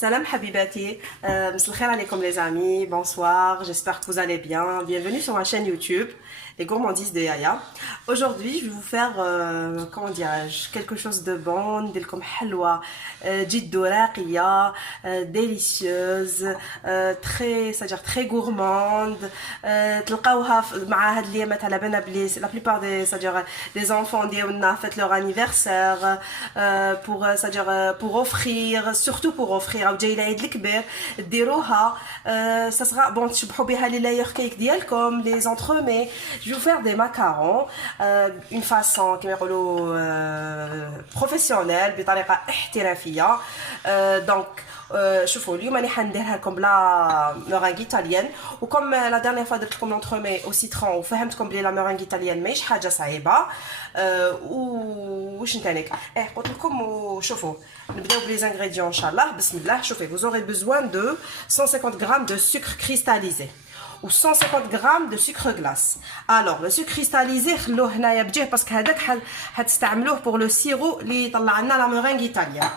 Salam Habibati, مساء الخير عليكم les amis, bonsoir, j'espère que vous allez bien. Bienvenue sur ma chaîne YouTube, les gourmandises de Yaya. Aujourd'hui, je vais vous faire, comment dirais-je, quelque chose de bon, نديرلكم حلوة جد راقية, délicieuse, très, c'est-à-dire très gourmande. تلقاوها مع هاد الأيامات على بالنا بلي la plupart des, c'est-à-dire des enfants ديالنا fêtent leur anniversaire, pour, c'est-à-dire pour offrir, surtout pour offrir او جاي العيد الكبير ديروها. Ça sera bon تشبحوا بها لي لاير كيك ديالكم, les entremets. Je vais vous faire des macarons une façon كما يقولوا professionnelle بطريقه احترافيه. Donc شوفوا اليوم راني حنديرها لكم بلا مورانغ ايطاليان, وكم لا ديرنيير فوا درت لكم لونترومي او سيترون وفهمتكم بلي لا مورانغ ايطاليان ماهيش حاجه صعيبه. واش نتانيك قلت لكم. وشوفوا نبداو بلي زانغريديون ان شاء الله. بسم الله. شوفي vous aurez besoin de 150 g de sucre cristallisé ou 150 g de sucre glace. Alors le sucre cristallisé خلوه هنايا بجيه باسكو هذاك حتستعملوه pour le sirop اللي يطلع لنا لا مورانغ ايطاليان.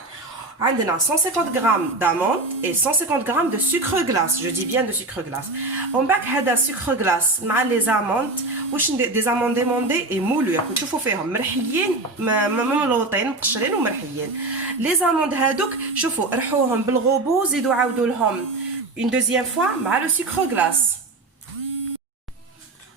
عندنا 150 g d'amandes et 150 g de sucre glace. Je dis bien de sucre glace. On بعد هذا sucre glace مع les amandes. واش des amandes émondées et moulues. تشوفوا فيهم مرحيين مملوطين مقشرين ومرحيين. les amandes هذوك شوفوا رحوهم بالغوبو, زيدوا عاودوا لهم une deuxième fois مع le sucre glace.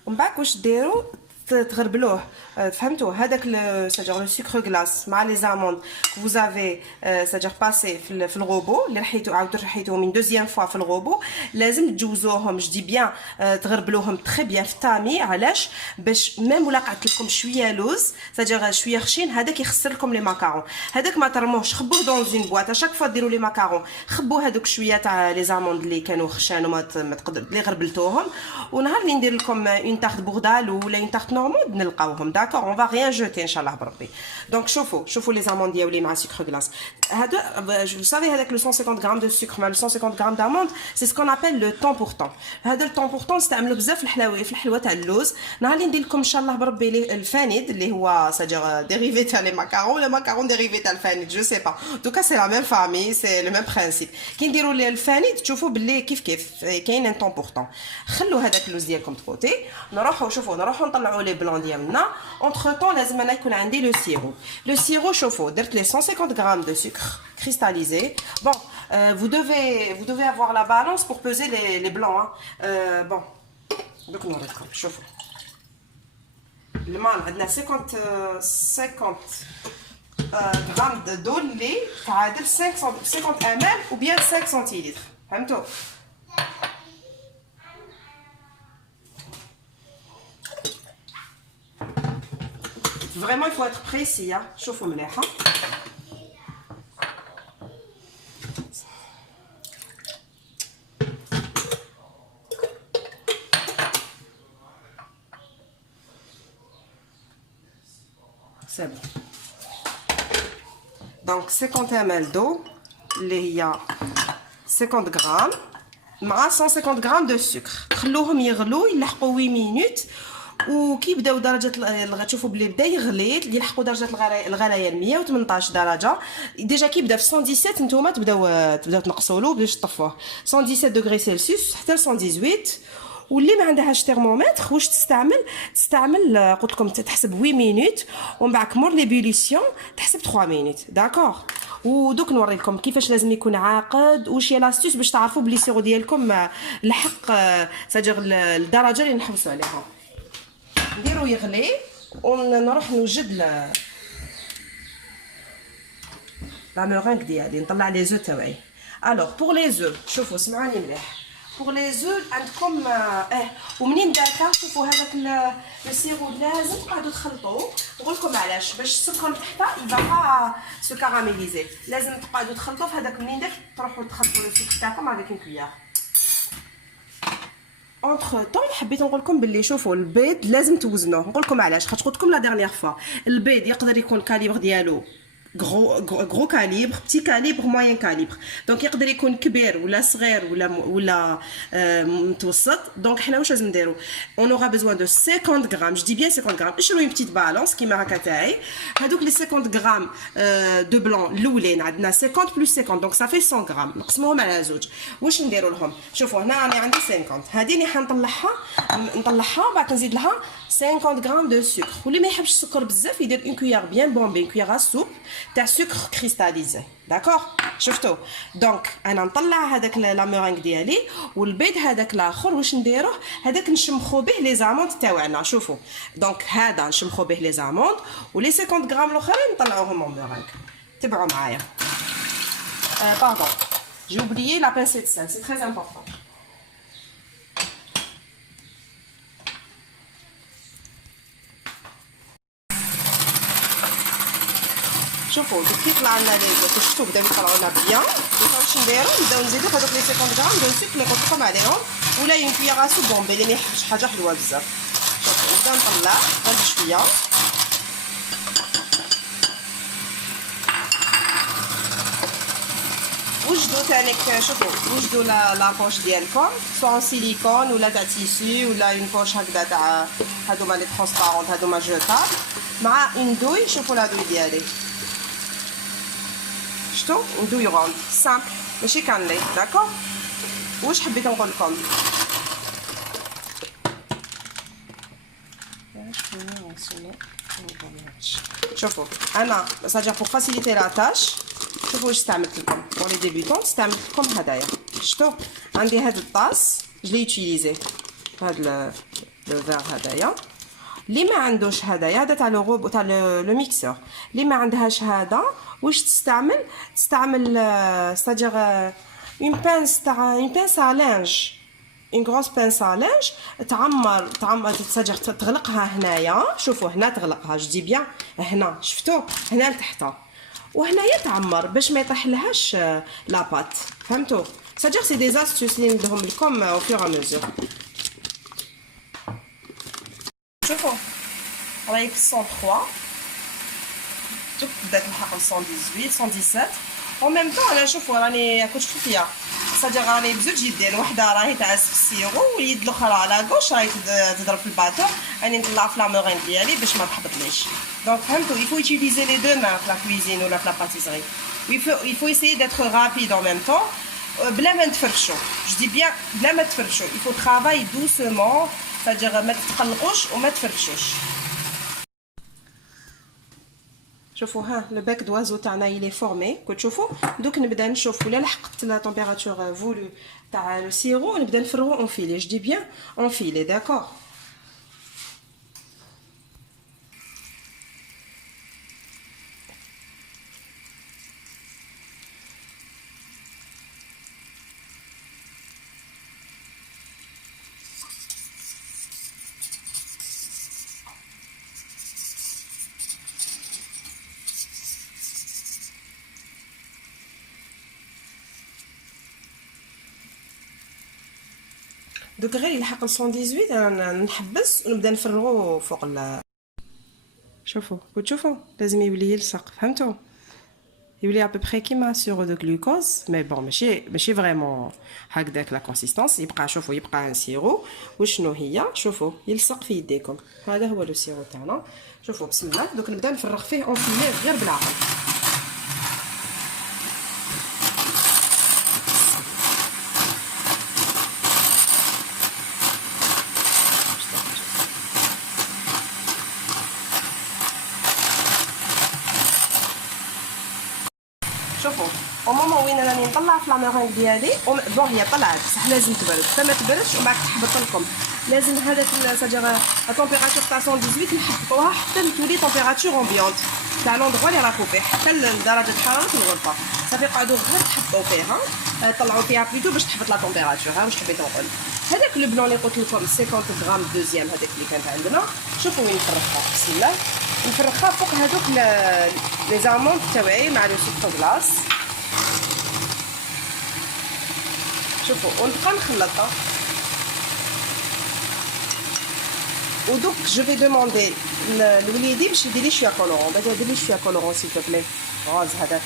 ومن بعد واش ديروا تغربلوه. فهمتوا هذاك c'est-à-dire le sucre glace مع les amandes que vous avez c'est-à-dire passé في الغوبو اللي رحيتو عاودتو رحيتوهم من deuxième fois في الغوبو. لازم تجوزوهم جو دي بيان, تغربلوهم تري بيان في التامي. علاش؟ باش ميم ولا قعدت لكم شويه لوز c'est-à-dire شويه خشين, هذاك يخسر لكم لي ماكارون. هذاك ما ترموهش, خبوه دون اون بواط. اشاك فوا ديروا لي ماكارون خبوا هذوك شويه تاع لي زاموند اللي كانوا خشان وما تقدر اللي غربلتوهم. ونهار اللي ندير لكم اون تارت بوغدال ولا اون تارت نورمال نلقاوهم. D'accord, on va rien jeter inchallah بربي. Donc شوفوا les amandes ديالي مع sucre glace. هذا vous savez avec le 150 g de sucre مع le 150 g d'amandes, c'est ce qu'on appelle le temps pour temps. هذا le temps pour temps نستعملوا بزاف في الحلاوه, في الحلوه تاع اللوز. نهار اللي ندير لكم ان شاء الله بربي الفانيد اللي هو c'est-à-dire dérivé تاع les macarons, le macaron dérivé تاع الفانيد, je sais pas. En tout cas c'est la même famille, c'est le même principe. كي نديروا الفانيد تشوفوا باللي كيف كاين un temps pour temps. خلوا هذاك اللوز ديالكم تكوتي. نروحوا نطلعوا لي بلون ديالنا. Entre temps, لازم أنا يكون عندي le sirop. Le sirop شوفوا درت les 150 g de sucre cristallisé. Bon, vous devez avoir la balance pour peser les blancs. Hein. Bon, donc نوريكم. شوفوا الماء عندنا 50 g d'eau اللي تعادل 50 ml ou bien 5 centilitres. فهمتوا؟ Vraiment, il faut être précis. Hein. شوفوا مليح. C'est bon. Donc 50 ml d'eau اللي هي 50 g مع 150 g de sucre. خلوهم يغلوا يلحقوا 8 minutes. وكي بداو درجه تشوفوا بلي بدا يغلي, اللي يلحقوا درجه الغليان 118 درجه ديجا. كي بدا في 117 نتوما تبداو تنقصوا له باش تطفوه 117 دوغري سلسيوس حتى ل 118. واللي ما عندهاش ترمومتر واش تستعمل قلت لكم تحسب 8 مينوت, ومن بعد مور ليبوليسيون تحسب 3 مينوت. داكور. ودوك نوري لكم كيفاش لازم يكون عاقد واش هي لاستيس باش تعرفوا بلي السيرو ديالكم لحق ساجر الدرجه اللي نحوسوا عليها. نديرو يغلي ونروح نوجد لا مورانغ ديالي, نطلع لي زو تاعي. الوغ بور لي زو شوفوا سمعوني مليح. بور لي زو عندكم ومنين داكا شوفوا هذاك السيرو لازم تقعدوا تخلطوه. نقول لكم علاش, باش السكر تحت يبقى با سو كاراميليزي. لازم تقعدوا تخلطوه في هذاك. منين داك تروحوا تخلطوا السكر تاعكم افيك اون كويار. entre temps حبيت نقول لكم باللي شوفوا البيض لازم توزنوه. نقول لكم علاش, خاطر قلت لكم لا ديرنيير فوا البيض يقدر يكون الكاليبر ديالو gros calibre, petit calibre, moyen calibre. Donc يقدر يكون كبير ولا صغير ولا متوسط. Donc حنا واش لازم نديرو؟ On aura besoin de 50 grammes. Je dis bien 50 grammes. نشرو une petite balance كيما هكا تاعي. هذوك les 50 grammes de blanc الاولين عندنا 50 plus 50 donc ça fait 100 grammes. نقسموهم على زوج. واش نديرو لهم؟ شوفوا هنا راني عندي 50. هذه اللي حنطلعها وبعد نزيد لها 50 grammes de sucre. واللي ما يحبش السكر بزاف يدير une cuillère bien bombée, une cuillère à soupe تاع sucre cristallisé. داكوغ شفتوا؟ دونك انا نطلع هذاك لا مورينغ ديالي والبيض هذاك الاخر واش نديروه؟ هذاك نشمخو به لي زاموند تاعنا. شوفوا دونك هذا نشمخو به لي زاموند ولي 50 غرام الاخرين نطلعوهم مورينغ. تبعوا معايا. باردون j'ai oublié la pincée de sel, c'est très important. شوفوا كي طلع لنا شفتوا بداو يطلعوا لنا بيان. واش نديرو؟ نبداو نزيدو هذوك لي 50 غرام ديال السكر اللي قلت لكم عليهم ولا اون كويير سو بومبي اللي ما يحبش حاجه حلوه بزاف. شوفوا نبدا نطلع غير بشويه. وجدوا تانيك شوفوا وجدوا لا بوش ديالكم سواء سيليكون ولا تاع تيسي ولا اون بوش هكذا تاع هادوما لي ترونسبارونت هادوما جوتاب مع اون دوي. شوفوا لا دوي ديالي شفتوا ندوي روند سامبل ماشي كانلي. داكوغ واش حبيت نقول لكم؟ شوفوا انا ساجا بور فاسيليتي لا تاش. شوفوا واش استعملت لكم بور لي ديبيتون. استعملت لكم هدايا. شفتوا عندي هاد الطاس جلي يوتيليزي هاد لو فير هدايا. اللي ما عندوش هدايا هذا تاع لو روبو تاع لو ميكسور. اللي ما عندهاش هذا واش تستعمل ستادير اون بانس تاع اون بانس ا لانج اون غروس بانس ا لانج تعمر ستادير تغلقها هنايا. شوفوا هنا تغلقها جو دي بيان هنا. شفتوا هنا لتحت وهنايا تعمر باش ما يطيح لهاش لاباط. فهمتوا؟ ستادير سي دي زاستوس اللي ندهم لكم او فور ا ميزور. شوفوا راهي في 103 بدات نلحق 118 117 و ميم طون. انا شوفوا راني كنت خفيه صديق راني بزوج يدين وحده راهي تعس في السيرو واليد الاخرى على غوش راهي تضرب في الباطو. راني نطلع في لا مورين ديالي باش ما تحبطليش. دونك فهمتوا il faut utiliser les deux mains في لا كويزين ولا في لا باتيسري. il faut essayer d'être rapide en même temps بلا ما نتفرشوا. جو دي بيان بلا ما تفرشوا. il faut travailler doucement c'est-à-dire ما تتقلقوش وما تفرشوش. شوفوا ها لو باك دوازو تاعنا يلي فورمي كتشوفوا. دوك نبدا نشوف ولا لحقت لا تمبيراتور فولو تاع لو سيرو نبدا نفرغو اون فيلي. جو دي بيان اون فيلي. داكوغ دوك غير يلحق 118 نحبس ونبدا نفرغو فوق شوفوا كتشوفوا لازم يولي يلصق. فهمتوا؟ يولي ابوبخي كيما سيرو دو غلوكوز مي بون ماشي فريمون هكذاك لا كونسيستانس. يبقى شوفوا يبقى ان سيرو. وشنو هي؟ شوفوا يلصق في يديكم. هذا هو لو سيرو تاعنا. شوفوا بسم الله. دوك نبدا نفرغ فيه اون فيلي غير بالعقل. شوفوا او مومون وين راني نطلع في لا مورينغ ديالي بون هي طلعت بصح لازم تبرد. حتى ما تبردش ومن بعد تحبط لكم. لازم هذاك سادير لا تمبيراتور تاع 118 نحبطوها حتى تولي تمبيراتور امبيونت تاع لوندغوا اللي راكو فيه حتى لدرجه حراره الغرفه. صافي قعدوا غير تحطوا فيها طلعوا فيها بليتو باش تحبط لا تمبيراتور. ها واش حبيت نقول. هذاك لو بلون اللي قلت لكم 50 غرام دوزيام هذاك اللي كانت عندنا. شوفوا وين نفرغها. بسم الله نفرغها فوق هذوك لي زاموند تاوعي مع لو سكر غلاس. شوفوا ونبقى نخلطها. ودوك جو في دوموندي لوليدي باش يدير لي شويه كولورون. باغي دير لي شويه كولورون سيل تو بلي غاز هذاك.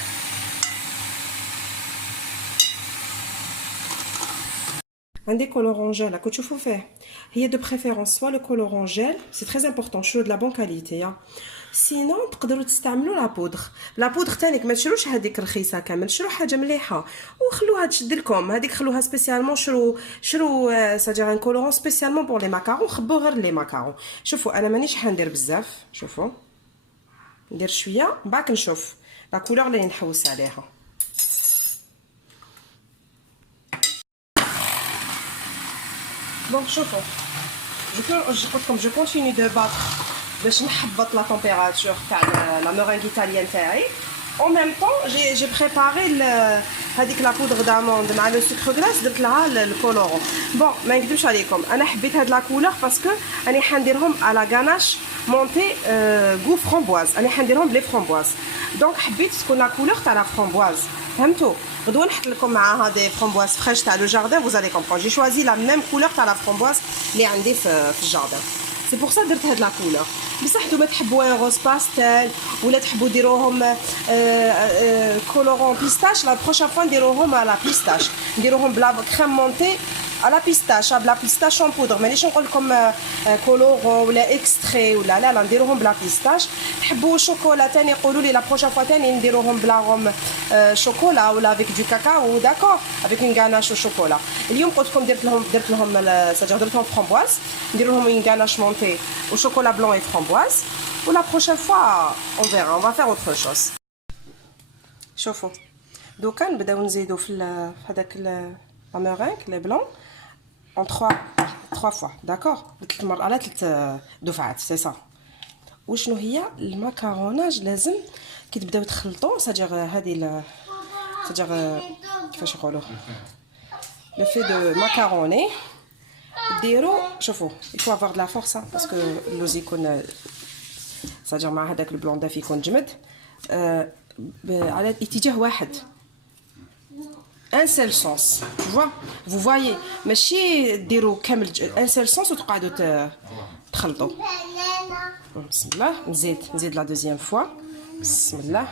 عندي كولورون جيل راكو تشوفوا فيه. هي دو بريفيرونس سوا لو كولورون جيل سي تري امبورطون شو دو لا بون كاليتي. سينون تقدروا تستعملوا لا بودغ. لا بودغ تانيك ما تشروش هذيك رخيصه كامل، شرو حاجه مليحه وخلوها تشد لكم. هذيك خلوها سبيسيالمون شرو ساجير ان كولورون سبيسيالمون بور لي ماكارون. خبوا غير لي ماكارون. شوفوا انا مانيش حندير بزاف، شوفوا ندير شويه من بعد نشوف لا كولور اللي نحوس عليها. بون شوفوا جو كونتيني دو باتر باش نحبط لا تمبيراتور تاع لا مورينغ ايطاليان تاعي. En même temps, j'ai préparé هذيك لا بودغ داموند مع لو سكر غلاس، درت لها الكولورون. بون ما نكذبش عليكم انا حبيت هاد لا كولور باسكو راني حنديرهم على غاناش مونتي غو فرامبواز. راني حنديرهم بلي فرامبواز دونك حبيت تكون لا كولور تاع لا فرامبواز. فهمتوا؟ غدوه نحط لكم معاها دي فرامبواز فريش تاع لو جاردن. vous allez comprendre. j'ai choisi la même couleur تاع لا فرامبواز اللي عندي في الجاردن. سي بور سا درت هاد لا كولور. بصح نتوما تحبوا ان روز باستيل ولا تحبوا ديروهم كولورون بيستاش. لا بروشين فوا نديروهم على بيستاش، نديروهم بلا كريم مونتي على بيستاش، بلا بيستاش اون بودر. مانيش نقول لكم كولورون ولا اكستري ولا لا نديروهم بلا بيستاش. تحبوا شوكولا ثاني قولوا لي لا بروشين فوا ثاني نديروهم بلا غوم شوكولا ولا افيك دو كاكاو داكور افيك اون غاناش شوكولا. اليوم قلت لكم درت لهم ساجر درت لهم فرامبواز، ندير لهم اون غاناش مونتي وشوكولا بلون اي فرامبواز. ولا بروشين فوا اون فيرا اون فا فير اوتر شوز. شوفوا دوكا نبداو نزيدو في هذاك لا مورينغ لي بلون اون 3 فوا داكور، 3 مرات على 3 دفعات سي صا. وشنو هي الماكاروناج؟ لازم كي تبداو تخلطوا ساجير هذه ساجير كيفاش نقولوا لو في دو ماكاروني ديروا. شوفوا يفوا افوار دو لا فورس باسكو اللوز يكون ساجير مع هذاك البلون داف يكون جمد على اتجاه واحد. un seul sens. Vous voyez ماشي ديروا كامل un seul sens وتقعدوا تخلطوا. بسم الله. نزيد لا دوزيام فوا. بسم الله.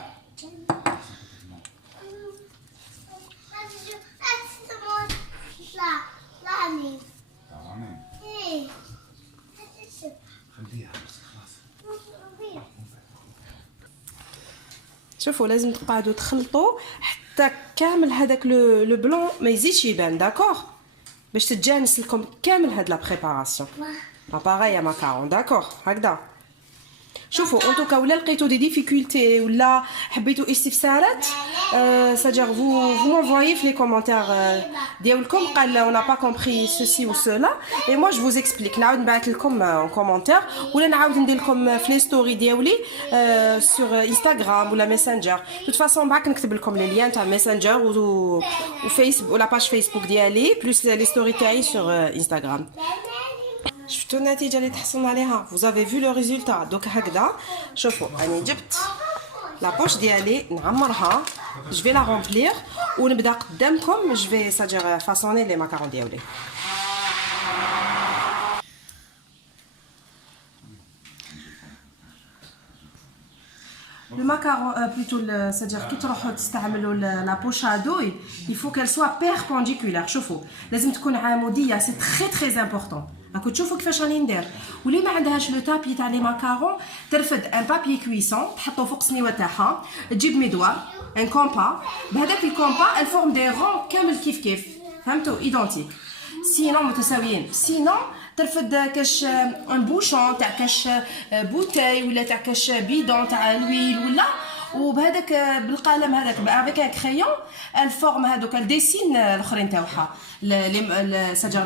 شوفوا لازم تقعدوا تخلطوا حتى كامل هذاك لو بلون ما يزيدش يبان داكور، باش تتجانس لكم كامل هاد لا بريباراسيون. باغي ماكارون داكور هكذا. شوفوا ان توكا ولا لقيتوا دي ديفيكولتي ولا حبيتوا استفسارات ساجير فو m'envoyez في لي كومونتير ديالكم قال اون با كومبري سوسي و سولا اي موا جو فوز اكسبليك. نعاود نبعث لكم ان كومونتير ولا نعاود ندير لكم في لي ستوري ديالي سور انستغرام ولا ميسنجر. توت فاصون باك نكتب لكم لي ليان تاع ميسنجر و فيسبوك ولا باج فيسبوك ديالي بلس لي ستوري تاعي سور انستغرام. شفتوا النتيجه اللي تحصلنا عليها؟ vous avez vu le résultat. دوك هكذا شوفوا راني جبت لا بوش ديالي نعمرها جو في لا رومبلير ونبدا قدامكم جو في ساجير فاصوني لي ماكارون ديالي. Le macaron, plutôt, c'est-à-dire que la poche à dos, il faut qu'elle soit perpendiculaire. شوفوا لازم تكون عمودية. c'est très très important. راكم تشوفوا كيفاش راني ندير. واللي ما عندهاش لو تابي تاع لي ماكارون ترفد ان بابي كويسون تحطو فوق السنيوه تاعها، تجيب ميدوار ان كومبا بهذاك الكومبا الفورم دي رون كامل كيف فهمتوا ايدونتيك سينون متساويين. سينون ترفد كاش ان بوشون تاع كاش بوتاي ولا تاع كاش بيدون تاع الويل ولا وبهذاك بالقلم هذاك افيك ان كريون الفورم هذوك الديسين الاخرين تاعها ساجر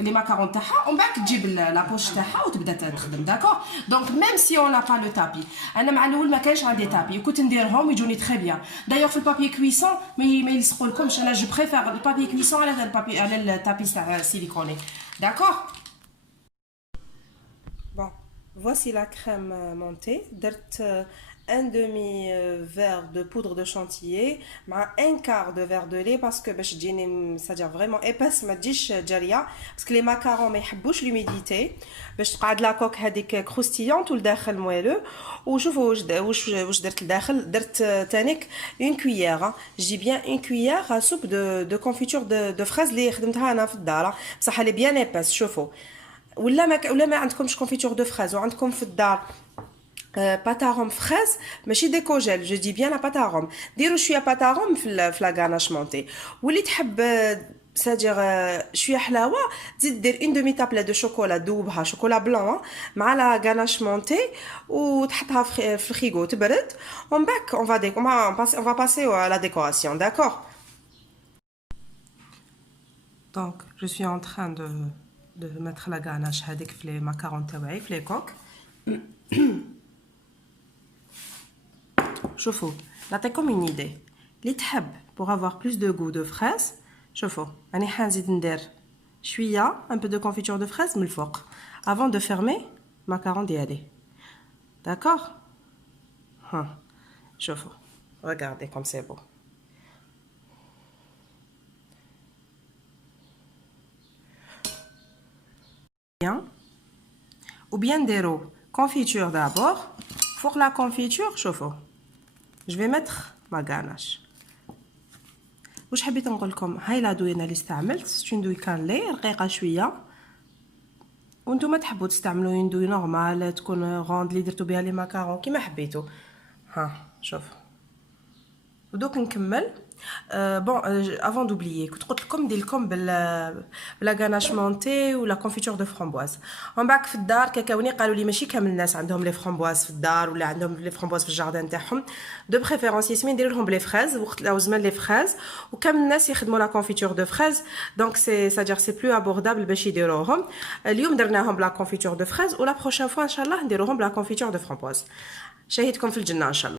لي ماكارون تاعها ومن بعد تجيب لا بوش تاعها وتبدا تخدم داكور. دونك ميم سي اون لا با لو تابي. انا مع الاول ما كانش عندي تابي وكنت نديرهم يجوني تري بيان. دايوغ في البابي كويسون ما يلصقولكمش. انا جو بريفير البابي كويسون على البابي على التابي تاع سيليكوني داكور. بون Voici la crème montée. درت un demi-verre de poudre de chantilly مع un quart de verre de lait parce que باش تجيني c'est-à-dire vraiment épaisse ما تجيش جارية parce que les macarons ما يحبوش l'humidité باش تقعد لا كوك هذيك كروستيونت والداخل موالو. وشوفوا واش درت لداخل. درت تانيك une cuillère je dis bien une cuillère à soupe de confiture de fraises اللي خدمتها انا في الدار بصح elle est bien épaisse. شوفوا ولا ما عندكمش كونفيتور دو فراز وعندكم في الدار باتاروم فراز ماشي دي كوجيل جو دي بيان لا باتاروم ديروا شويه باتاروم في لا غاناش مونتي. واللي تحب سادير شويه حلاوه تزيد دير اون دومي تابله دو شوكولا دوبها شوكولا بلون مع لا غاناش مونتي وتحطها في الفريغو تبرد ومن بعد on va passer à la décoration. D'accord. Donc je suis en train de mettre la ganache avec les macarons تاوعي في les coques. شوفوا نعطيكم une idée اللي تحب pour avoir plus de goût de fraise. شوفوا راني حنزيد ندير شويه un peu de confiture de fraise من الفوق avant de fermer macaron ديالي. D'accord. شوفوا regardez comme c'est beau. Ou bien نديرو confiture d'abord. Pour la confiture شوفوا je vais mettre ma ganache. واش حبيت نقول لكم هاي لا دوينه اللي استعملت سي دوي كان لي رقيقه شويه وانتم تحبوا تستعملوا اون دوي نورمال تكون غوند اللي درتو بها لي ماكارون كيما حبيتو. شوفوا ودوك نكمل. بون افون دوبليي كنت قلت لكم ندير لكم بلا غاناش مونتي ولا كونفيتور دو فرومبواز. ومن بعد في الدار كاكاوني قالوا لي ماشي كامل الناس عندهم لي فرومبواز في الدار ولا عندهم لي فرومبواز في الجاردان تاعهم دو بريفيرونس ياسمين ندير لهم بلي فريز وقت لاو زمان لي فريز وكامل الناس يخدموا لا كونفيتور دو فريز دونك سي سادير سي بلو ابوردابل باش يديروهم. اليوم درناهم بلا كونفيتور دو فريز ولا بروشين فوا ان شاء الله نديروهم بلا كونفيتور دو فرومبواز. شهيتكم في الجنه ان شاء الله.